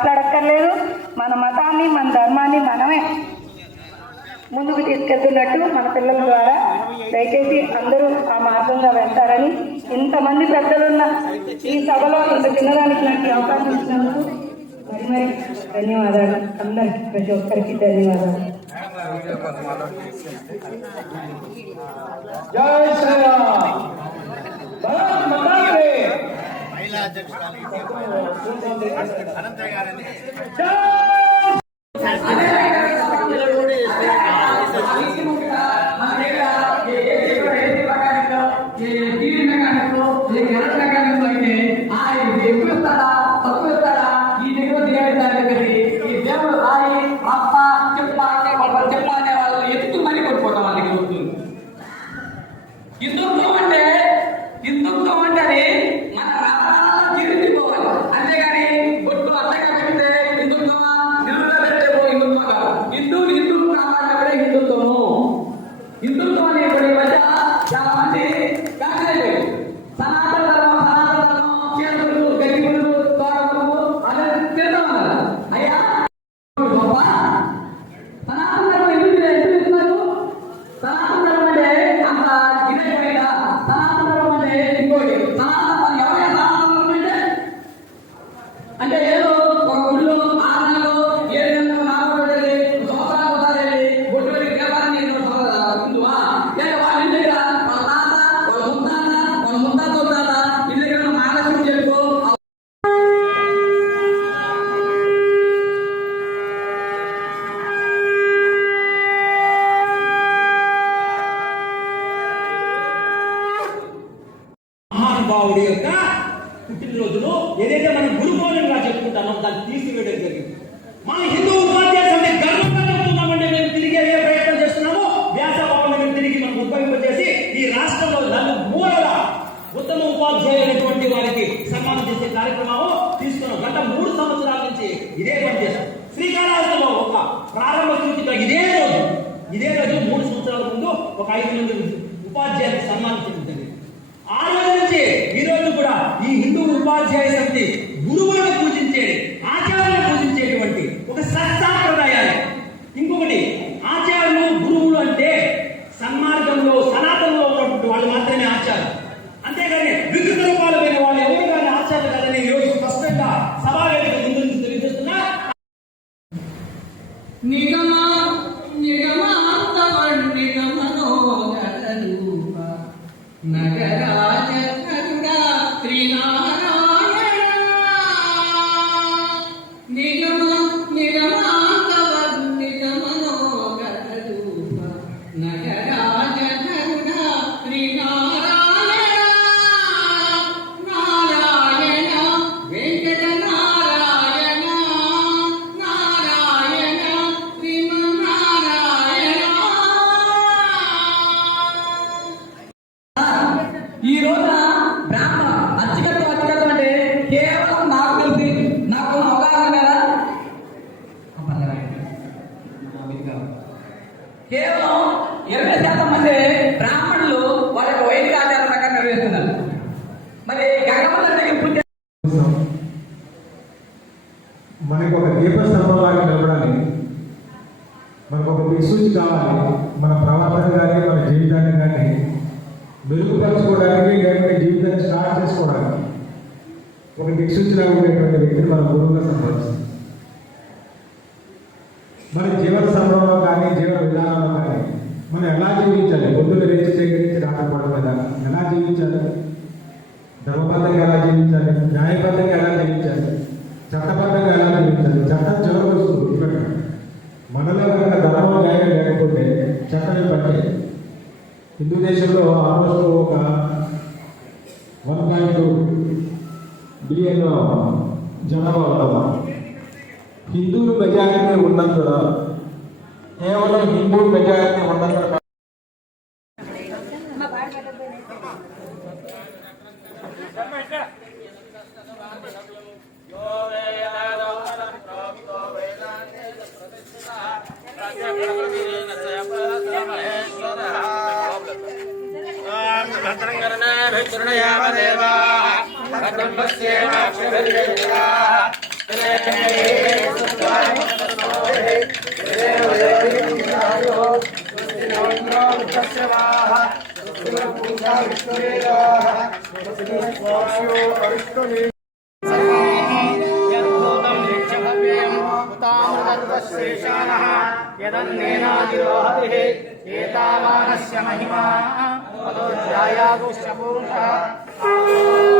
మాట్లాడక్కర్లేదు. మన మతాన్ని మన ధర్మాన్ని మనమే ముందుకు తీసుకెళ్తున్నట్టు మన పిల్లల ద్వారా దయచేసి అందరూ ఆ మార్గంగా వెళ్తారని ఇంతమంది పెద్దలున్న ఈ సభలో ఇంత తినడానికి నాకు అవకాశం ఇచ్చినందుకు మరి మరి ధన్యవాదాలు. అందరికి ప్రతి ఒక్కరికి ధన్యవాదాలు. జై శ్రీరామ్. మహిళా అధ్యక్షురాలు అనంతయ్య గారని. ఈ రాష్ట్రంలో నన్ను మూలల ఉత్తమ ఉపాధ్యాయులైనటువంటి వారికి సన్మానం చేసే కార్యక్రమం తీసుకున్నాం. గత మూడు సంవత్సరాల నుంచి ఇదే పని చేశాం. శ్రీకాళహస్తిలో ఒక ప్రారంభ సూచిక ఇదే రోజు. ఇదే రోజు మూడు సంవత్సరాల ముందు ఒక ఐదు మంది ఉపాధ్యాయులకు సన్మానించడం జరిగింది ఆ రోజు నుంచి ఈ రోజు కూడా ఈ హిందూ ఉపాధ్యాయ సమితి നഗരാ కేవలం ఇరవై శాతం మంది బ్రాహ్మణులు వాళ్ళ యొక్క వైదిక ఆచారం ప్రకారం నెరవేరుతున్నారు మరి గంగమ్మ దగ్గర పూజ మనకు ఒక దీపస్తంభంలాగా నిలబడాలి. మనకు ఒక దిక్సూచి కావాలి. మన ప్రవర్తన కానీ మన జీవితాన్ని కానీ మెరుగుపరచుకోవడానికి లేకపోతే జీవితాన్ని స్టార్ట్ చేసుకోవడానికి ఒక దిక్సూచిలాగా ఉండేటువంటి వ్యక్తిని మన గురువుగా సంపాదిస్తాం మన జీవన సంభవంలో కానీ విధానాలు ఉన్నాయి మనం ఎలా జీవించాలి? పొద్దున్న లేచి సేకరించి రాత్రి పడకుండా ఎలా జీవించాలి? ధర్మబద్ధంగా ఎలా జీవించాలి? న్యాయబద్ధంగా ఎలా జీవించాలి? చట్టబద్ధంగా ఎలా జీవించాలి? చట్టం చివరికి వస్తుంది. ఇక్కడ మనలో కనుక ధర్మం న్యాయం లేకపోతే చట్టమే పట్టే హిందూ దేశంలో ఆల్మోస్ట్ ఒక వన్ పాయింట్ టూ బిలియన్ జనాభా ఉన్నారు హిందువులు మెజారిటీ ఉన్నందున కేవలం హిందూ మెజారిటీ ఉన్నందున భద్రం श्रेषाणः यदन्नेनादिरोहतिः एतावानस्य महिमा पदोध्यायागुश्च पूरुषः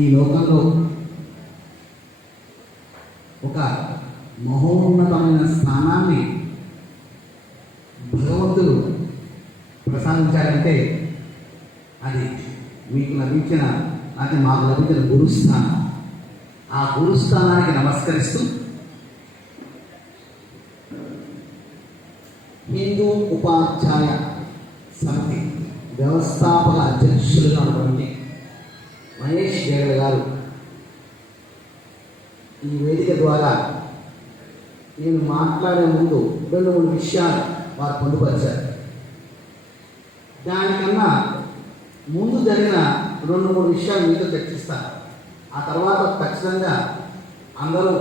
ఈ లోకంలో ఒక మహోన్నతమైన స్థానాన్ని భగవంతుడు ప్రసాదించాలంటే అది మీకు లభించిన అది మాకు లభించిన గురుస్థానం. ఆ గురుస్థానానికి నమస్కరిస్తూ హిందూ ఉపాధ్యాయ సమితి వ్యవస్థాపక అధ్యక్షులుగా ఉన్నటువంటి మహేష్ గేగల గారు ఈ వేదిక ద్వారా నేను మాట్లాడే ముందు రెండు మూడు విషయాలు వారు పొందుపరిచారు. దానికన్నా ముందు జరిగిన రెండు మూడు విషయాలు మీతో చర్చిస్తాను. ఆ తర్వాత ఖచ్చితంగా అందరూ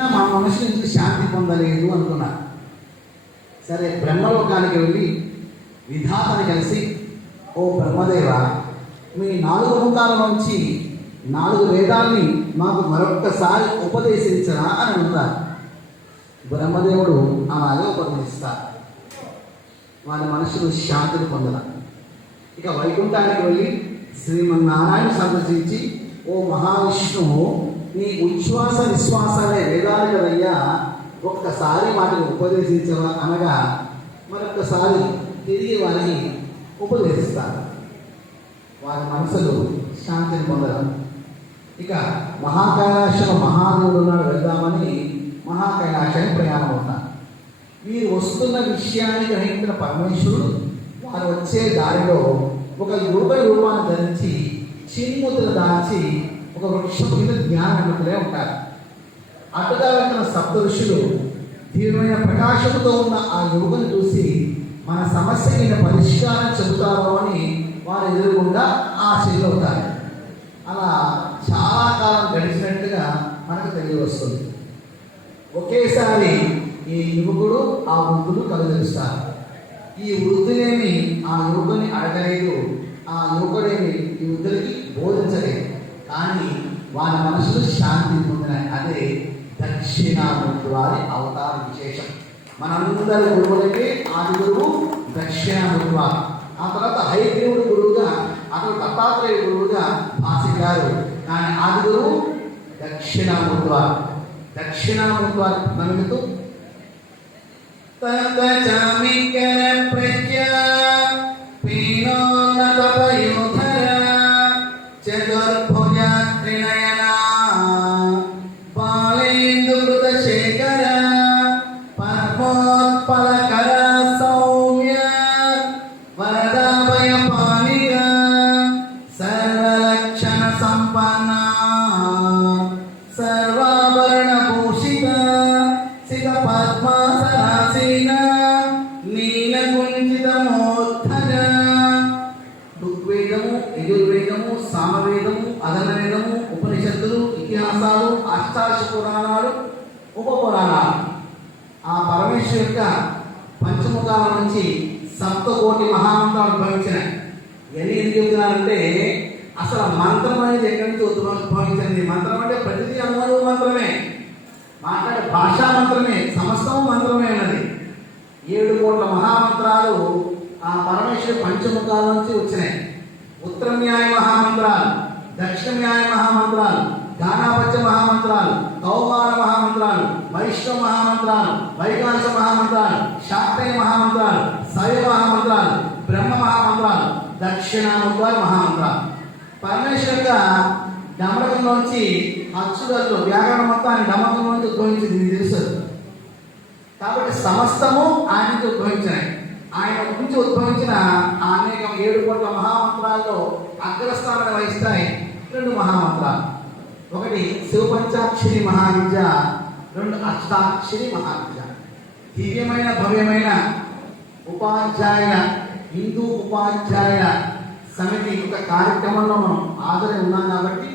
మా మనిషి నుంచి శాంతి పొందలేదు అనుకున్నారు. సరే బ్రహ్మలోకానికి వెళ్ళి విధాతని కలిసి ఓ బ్రహ్మదేవ మీ నాలుగు ముఖాల నుంచి నాలుగు వేదాల్ని మాకు మరొక్కసారి ఉపదేశించరా అని అంటారు బ్రహ్మదేవుడు అలాగే ఉపదేశిస్తారు. వారి మనసులు శాంతిని పొందల ఇక వైకుంఠానికి వెళ్ళి శ్రీమన్నారాయణ సందర్శించి ఓ మహావిష్ణువు నీ ఉచ్ఛ్వాస విశ్వాసాలే వేదాలు కదయ్యా. ఒక్కసారి వాటిని ఉపదేశించవా? అనగా మరొక్కసారి తిరిగి వారిని ఉపదేశిస్తారు. వారి మనసులు శాంతిని పొందడం. ఇక మహాకైలాసం మహాదేవుడు నాడు వెళ్దామని మహాకైలాసానికి ప్రయాణం అవుతారు వీరు వస్తున్న విషయాన్ని గ్రహించిన పరమేశ్వరుడు వారు వచ్చే దారిలో ఒక యోగ రూపాన్ని ధరించి చిన్ముద్రలు దాచి ఒక వృక్షం మీద జ్ఞానములే ఉంటారు. అటుగా వెళ్తున్న సప్త ఋషులు తీవ్రమైన ప్రకాశంతో ఉన్న ఆ యువకుని చూసి మన సమస్య మీద పరిష్కారం చెబుతారో అని వారు ఎదురుగుండా అవుతారు. అలా చాలా కాలం గడిచినట్టుగా మనకు తెలియవస్తుంది. ఒకేసారి ఈ యువకుడు ఆ వృద్ధుడు కలుగలుస్తారు. ఈ వృద్ధులేమి ఆ యువకుని అడగలేదు ఆ యువకుడేమి ఈ వృద్ధుడికి బోధించలేదు. కానీ వారి మనసులు శాంతి పొందినాయి అదే దక్షిణామూర్తి వారి అవతార విశేషం. మనందరి గురువులకి ఆది గురువు దక్షిణామూర్తి వారు ఆ తర్వాత హైగ్రీవుడు అతను దత్తాత్రేయ గురువుగా భాషికారు కానీ ఆది గురువు దక్షిణామూర్తి వారు. దక్షిణామూర్తి వారి నమ్ముతూ పరమేశ్వరు యొక్క పంచముఖాల నుంచి సప్తకోటి మహామంత్రాలు ఉద్భవించినాయి. ఇవన్నీ ఎందుకు చెబుతున్నానంటే అసలు మంత్రం అనేది ఎక్కడి నుంచి ఉద్భవించింది? మంత్రం అంటే ప్రతిదీ అనుమతి మంత్రమే. మాట్లాడే భాషా మంత్రమే సమస్తం మంత్రమే అన్నది. ఏడు కోట్ల మహామంత్రాలు ఆ పరమేశ్వరి పంచముఖాల నుంచి వచ్చినాయి. ఉత్తర న్యాయ మహామంత్రాలు దక్షిణ న్యాయ మహామంత్రాలు గానాపత్య మహామంత్రాలు కౌమార మహామంత్రాలు వైష్ణవ మహామంత్రాలు వైకాంశ మహామంత్రాలు శాక్తయ మహామంత్రాలు శైవ మహామంత్రాలు బ్రహ్మ మహామంత్రాలు దక్షిణాముఖ మహామంత్రాలు. పరమేశ్వరుగా డమరకంలోంచి అచ్చుదల్లో వ్యాకరణ మొత్తాన్ని డమకంలోంచి ఉద్భవించింది నీకు తెలుసు. కాబట్టి సమస్తము ఆయన నుంచి ఉద్భవించినాయి ఆయన నుంచి ఉద్భవించిన అనేక ఏడు కోట్ల మహామంత్రాల్లో అగ్రస్థానాన్ని వహిస్తాయి. రెండు మహామంత్రాలు. ఒకటి శివపంచాక్షరి మహావిద్య రెండు అష్టాక్షరి మహావిద్య. దివ్యమైన భవ్యమైన ఉపాధ్యాయుల హిందూ ఉపాధ్యాయుల సమితి ఒక కార్యక్రమంలో మనం ఆదరణ ఉన్నాం కాబట్టి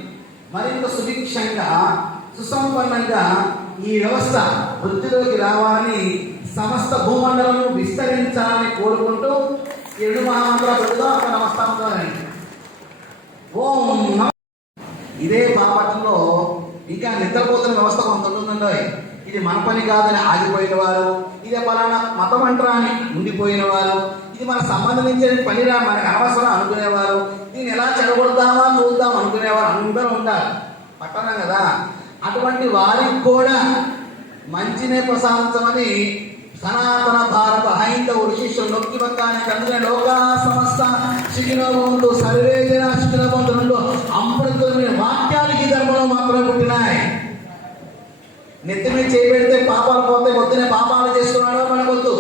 మరింత సుభిక్షంగా సుసంపన్నంగా ఈ వ్యవస్థ వృద్ధిలోకి రావాలని సమస్త భూమండలం విస్తరించాలని కోరుకుంటూ ఏడు రెండు మహామంత్రాలు అక్కడ నమస్కారం ఓం ఇదే బాపట్లలో ఇంకా నిద్రపోతున్న వ్యవస్థ కొంత ఉంటుందండి ఇది మన పని కాదని ఆగిపోయిన వారు ఇది పలానా మతం అంటరా అని ఉండిపోయిన వారు ఇది మన సంబంధించిన పనిరా మనకు అనవసరం అనుకునేవారు దీన్ని ఎలా చెడగొడతామా చూద్దాం అనుకునేవారు అందరూ ఉండాలి. పట్టణం కదా. అటువంటి వారికి కూడా మంచినే ప్రసాదించమని సనాతన భారత హైందవ ఋషిష్యులు నొక్కి పక్కానికి అందులో లోకా సమస్త శిఖినోబంధు సర్వే జన శిఖినోబంధు రెండు చేయబెడితే పాపాలు పోతే వద్దునే పాపాలు చేసుకున్నాడో మనకొద్దు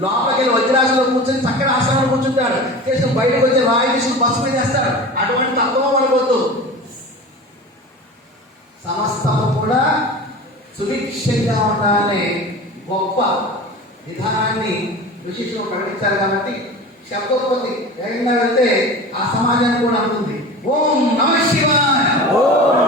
లోపలికి వెళ్ళి కూర్చొని చక్కటి ఆశ్రమంలో కూర్చుంటాడు. చేసి బయటకు వచ్చి రాయి తీసుకుని బస్సు మీద వేస్తాడు. అటువంటి తత్వం మనకొద్దు సమస్తము కూడా సుభిక్షంగా ఉండాలనే గొప్ప విధానాన్ని ఋషిషులు ప్రకటించారు కాబట్టి శబ్దోత్పత్తి వేగంగా వెళ్తే ఆ సమాజానికి కూడా ఉంటుంది ఓం నమ శివాయ. ఓం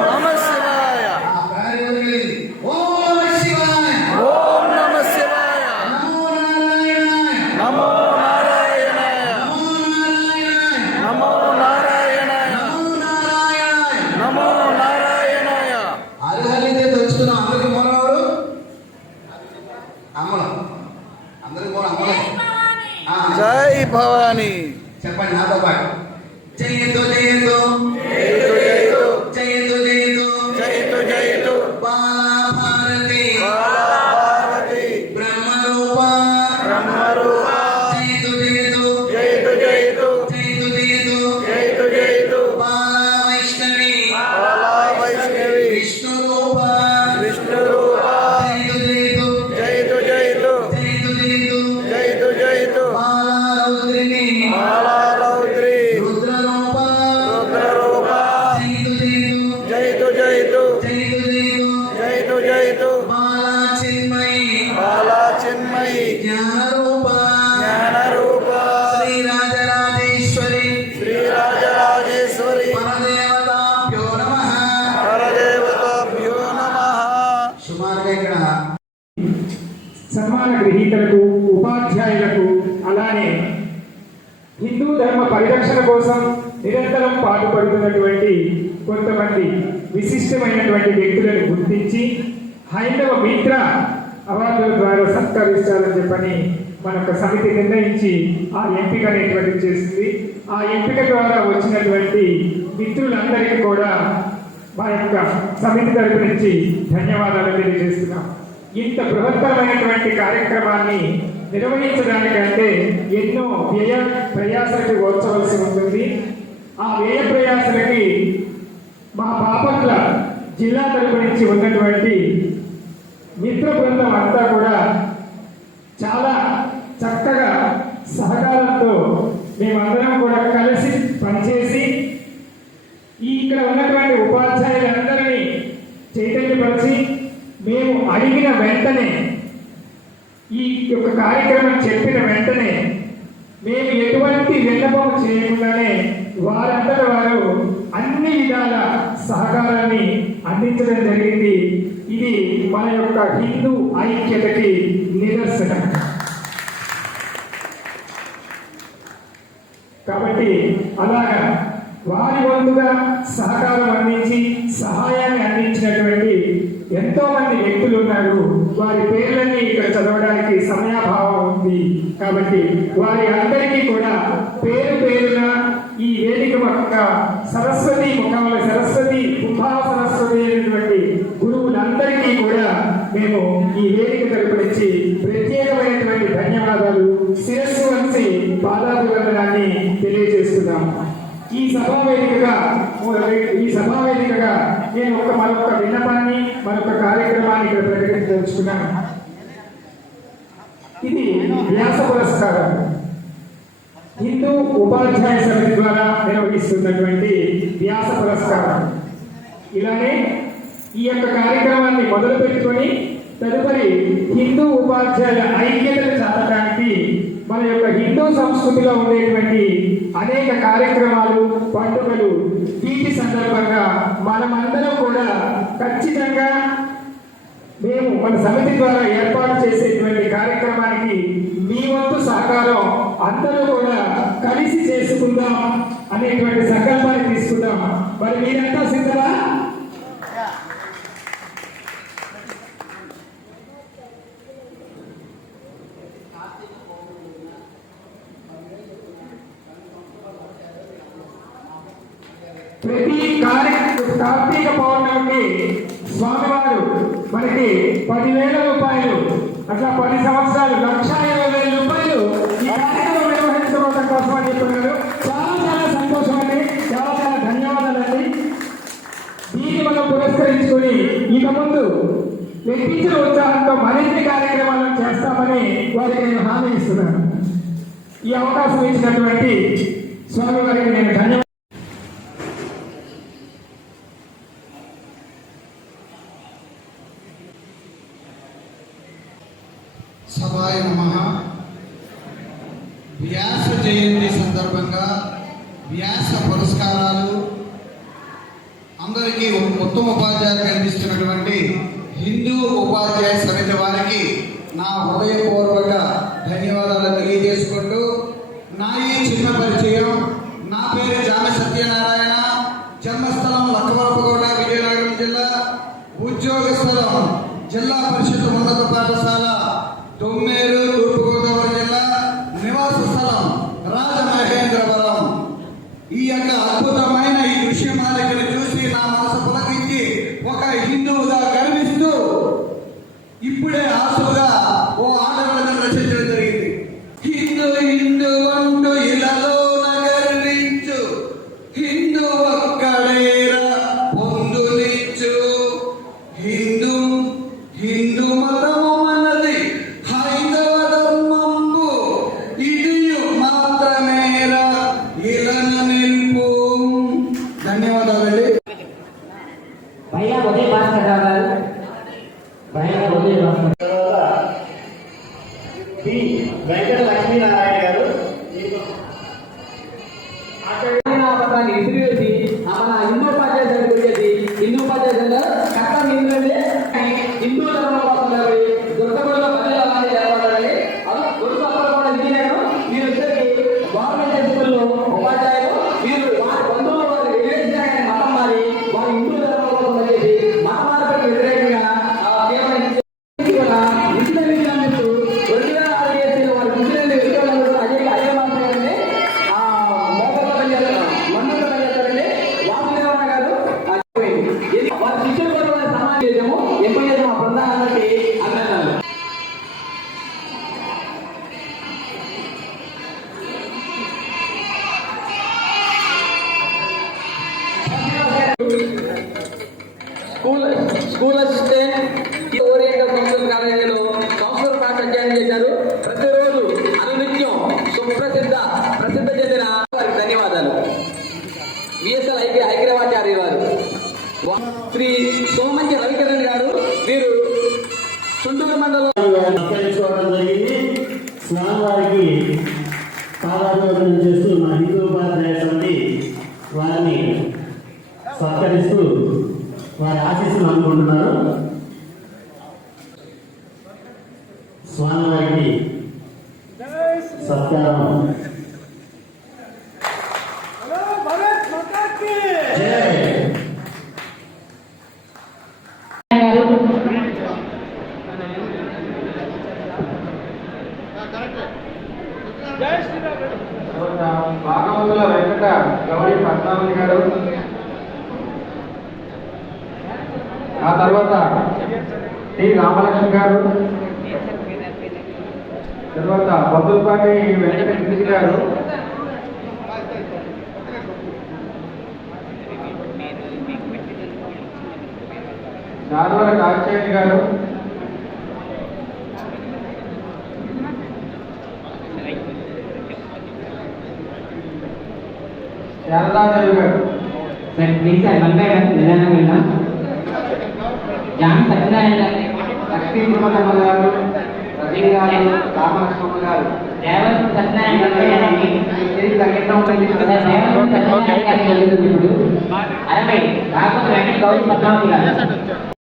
సత్కరించాలని చెప్పని మన యొక్క సమితి నిర్ణయించి ఆ ఎంపిక అనేటువంటిది చేసింది. ఆ ఎంపిక ద్వారా వచ్చినటువంటి మిత్రులందరికీ కూడా మా యొక్క సమితి తరపు నుంచి ధన్యవాదాలు తెలియజేస్తున్నాం. ఇంత బృహత్తరమైనటువంటి కార్యక్రమాన్ని నిర్వహించడానికంటే ఎన్నో వ్యయ ప్రయాసలకు ఓర్చవలసి ఉంటుంది. ఆ వ్యయ ప్రయాసలకి మా బాపట్ల జిల్లా తరపు నుంచి ఉన్నటువంటి మిత్ర బృందం అంతా కూడా చాలా చక్కగా సహకారంతో మేమందరం కూడా కలిసి పనిచేసి ఈ ఇక్కడ ఉన్నటువంటి ఉపాధ్యాయులందరినీ చైతన్యపరిచి మేము అడిగిన వెంటనే ఈ యొక్క కార్యక్రమం చెప్పిన వెంటనే మేము ఎటువంటి విన్నపం చేయకుండానే వారందరూ వారు అన్ని విధాల సహకారాన్ని అందించడం జరిగింది. ఇది మన యొక్క హిందూ ఐక్యతకి నిదర్శనం. కాబట్టి అలాగా వారి వంతుగా సహకారం అందించి సహాయాన్ని అందించినటువంటి ఎంతో మంది వ్యక్తులు ఉన్నారు. వారి పేర్లన్నీ ఇక్కడ చదవడానికి సమయాభావం ఉంది. కాబట్టి వారి అందరికీ కూడా పేరు పేరున ఈ వేదిక పక్క సరస్వతి ముఖముల సరస్వతి ఉభా సరస్వతి అయినటువంటి గురువులందరికీ కూడా మేము ఈ వేదిక తరపు ప్రత్యేకమైనటువంటి ధన్యవాదాలు. శిరస్సు వంచి పాదాభివందనాన్ని తెలియజేస్తున్నాము ఈ సభావేదికగా ఈ సభావేదికగా నేను ఒక మరొక విన్నపాన్ని మరొక కార్యక్రమాన్ని ఇక్కడ ప్రకటించదలుచుకున్నాను. ఇది వ్యాస పురస్కారం. హిందూ ఉపాధ్యాయ సమితి నిర్వహిస్తున్నటువంటి వ్యాస పురస్కారం. ఇలానే ఈ యొక్క కార్యక్రమాన్ని మొదలు పెట్టుకొని తదుపరి హిందూ ఉపాధ్యాయుల ఐక్యతను చాటడానికి మన యొక్క హిందూ సంస్కృతిలో ఉండేటువంటి అనేక కార్యక్రమాలు పండుగలు వీటి సందర్భంగా మనమందరం కూడా ఖచ్చితంగా మేము మన సమితి ద్వారా ఏర్పాటు చేసేటువంటి కార్యక్రమానికి మీ వంతు సహకారం అందరూ కూడా కలిసి చేసుకుందాం. అనేటువంటి సంకల్పాన్ని తీసుకుందాం మరి మీరంతా సిద్ధమా? ప్రతి కార్య కార్తీక పౌర్ణమికి స్వామివారు మనకి పదివేల రూపాయలు అట్లా పది సంవత్సరాలు లక్ష ఇరవై వేల రూపాయలు ఈ కార్యక్రమం నిర్వహించడం కోసం అని చెప్తున్నారు చాలా చాలా సంతోషం అండి చాలా చాలా ధన్యవాదాలండి దీన్ని మనం పురస్కరించుకొని ఇక ముందు రెట్టించిన ఉత్సాహంతో మరిన్ని కార్యక్రమాలను చేస్తామని వారికి నేను హామీ ఇస్తున్నాను. ఈ అవకాశం ఇచ్చినటువంటి స్వామి వారికి నేను ధన్యవాదాలు సభాయ నమ వ్యాస జయంతి సందర్భంగా వ్యాస పురస్కారాలు అందరికీ ఉత్తమ ఉపాధ్యాయులు కనిపిస్తున్నటువంటి హిందూ ఉపాధ్యాయ సమితి వారికి నా హృదయపూర్వక ధన్యవాదాలు తెలియజేసుకుంటూ నా ఈ చిన్న పరిచయం. నా పేరు జామ సత్యనారాయణ. జన్మస్థలం లక్కవరపగౌడ విజయనగరం జిల్లా. ఉద్యోగ స్థలం జిల్లా పరిషత్ ఉన్నత పాఠశాల తొమ్మేరు తూర్పుగోదావరి జిల్లా నివాస స్థలం రాజమహేంద్రవరం ఈ యొక్క అద్భుతమైన ఈ దృశ్యమాలికను చూసి నా మనసు పులకించి ఒక హిందువుగా గర్విస్తూ ఇప్పుడే ఆశలుగా ఓ ఆడవాళ్ళని రచించడం జరిగింది హిందూ హిందూ అంటూ ఇలాలో గర్వించు హిందూ ఒక్కడేరా పొందునిచ్చు హిందూ హిందూ మతము విఎస్ఎల్ ఐక్య ఐక్యవాచార్య వారు శ్రీ సోమంచి రవికరణ్ గారు వీరు చుంటూరు మండలం సత్కరించుకోవడం జరిగింది స్వామివారికి పాదాభివందనం చేస్తూ మా హిందూ ఉపాధ్యాయ సమితి వారిని సత్కరిస్తూ వారి ఆశీస్సులు అందుకుంటున్నారు సత్కారం హలో భారత్ మాతా కీ జై జై శ్రీరామ్ తర్వాత భాగవతుల వెంకట గౌరీ పద్మావతి గారు. ఆ తర్వాత టి రామలక్ష్మి గారు. తర్వాత బొద్దులపాటి వెంకట గిరిజి గారు. దానివల్ల కాచేరి గారు. శారదాదేవి గారు sir please sir one by one నిదానం వెళ్దాం జాన్ సత్యనారాయణ లక్ష్మీ తిరుమలమ్మ గారు రజనీ గారు రామలక్ష్మమ్మ గారు దేవరం సత్యనారాయణ గారికి ఉంటుంది దేవరం సత్యనారాయణ గారికి ఇప్పుడు అరవై రాకపోతే గౌరీ పద్మావతి గారు